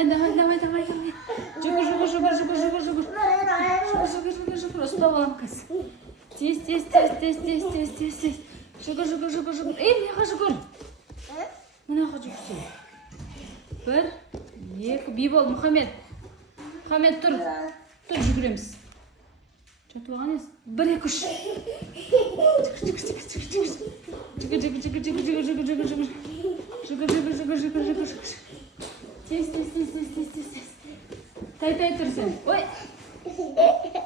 Давай, давай, давай, давай. Жүгір, жүгір, жүгір, жүгір, жүгір, жүгір. Жүгір, жүгір, жүгір. Ұстап алам қазір. Тез, тез, тез, тез, тез, тез, тез, тез. Жүгір, жүгір, жүгір, жүгір. Мынақа жүгір. Мынақа жүгірсен. Бір, екі, Бибол, Мұхаммед. Мұхаммед, тұр. Тұр, жүгіреміз. Жатып алған ес. Бір, екі, үш. Жүгір, жүгір, жүгір, жүгір, жүгір, жүгір, жүгір, жүгір, жүгір, жүгір, жүгір, жүгір, жүгір, жүгір, жүгір, жүгір. Тез, тез, тез, тез, тез, тез, тез. Тай тұр сен. Ой.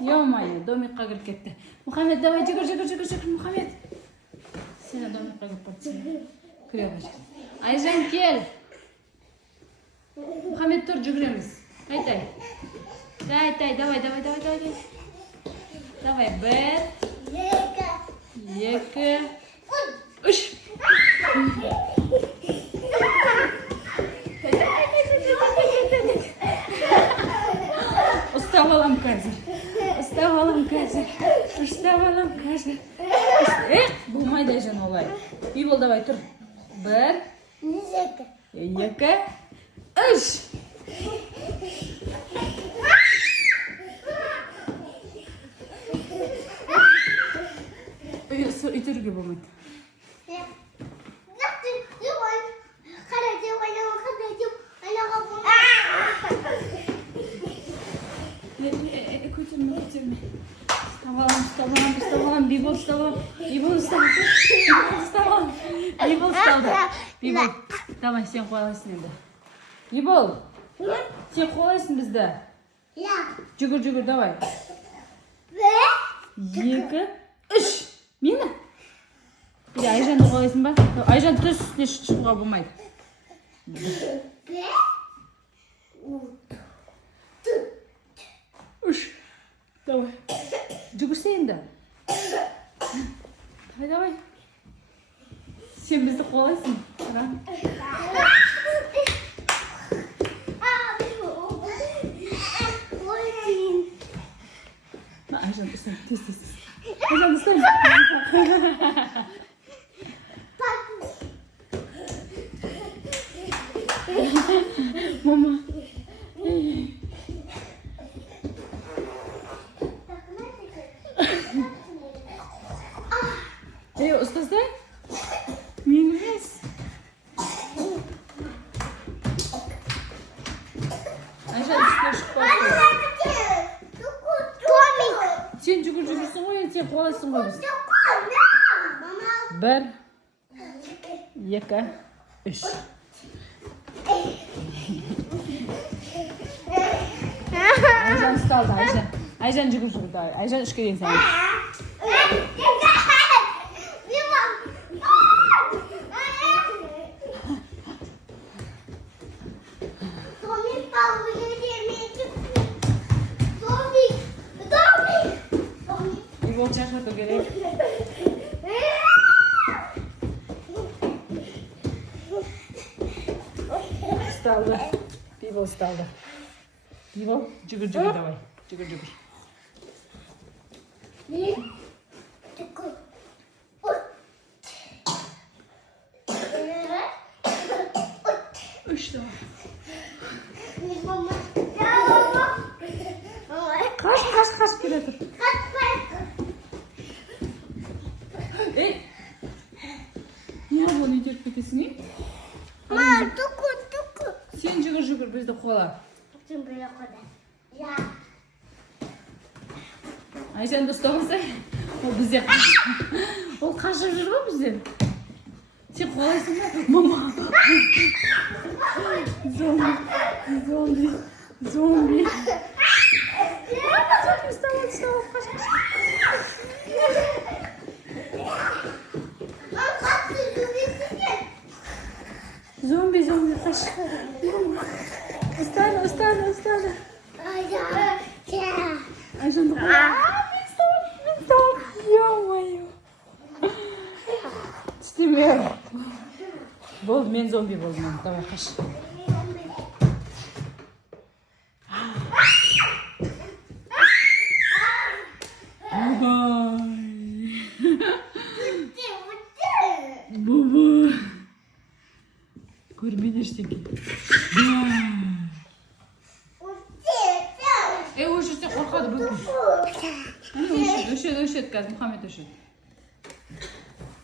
Ё-моё, домикқа кіріп кетті. Мұхаммед, давай, жүгір, жүгір, жүгір, жүгір, Мұхаммед. Сен домикқа кіріп барды. Кіре башқа. Айжан, кел. Мұхаммед, тұр, жүгіреміз. Тай. Давай, давай, давай, давай. Давай, бір, екі, үш. Ұстап алам қазір. Болмайды Айжан олай. Бибол, давай, тұр. Бір, екі, үш. Үйтіруге болмайды. Көтерме. Ұстап алам. Бибол ұстап. Бибол, давай, сен қоялайсың енді. Бибол, сен қоялайсың бізді. Жүгір, давай. Екі, үш. Мені? Айжанды қоялайсың ба? Айжан төс үстіне шығуға болмайды. Үш. Давай. Жүгірсе енді. Давай. Сен бізді қуалайсың. Айжан, ұстан. Тез. Айжан, ұстан. Мама. Ұстасай? Мен емес. Айжан, үстіне шықпасы. Сен жүгірсің ғой, сен қуалайсың ғой біз. Бір, екі, үш. Айжан ұсталды, Айжан жүгір. Айжан үшке дейін сән. Бибол шашату керек. Ұсталды. Бибол ұсталды. Бибол, жүгір, давай. Жүгір. Үш давай. Қаш келе тұр. Не оны итеріп кетесің, е? Сен жүгір, бізді қуала. Айжанды ұстамаса, ол бізде ол қашып жүр ғой бізден. Сен қуалайсың ба? Мама. Зомби. Ұстап, қаш. Зомби, қаш. Ұстады. Айжанды қуала. Мен стал. Ё-моё. Түстеме. Болды, мен зомби болдым. Давай, қаш. Көрмейді ештеңе. Өшірсе қорқады бүкіл. Өшеді қазір Мұхаммед өшеді.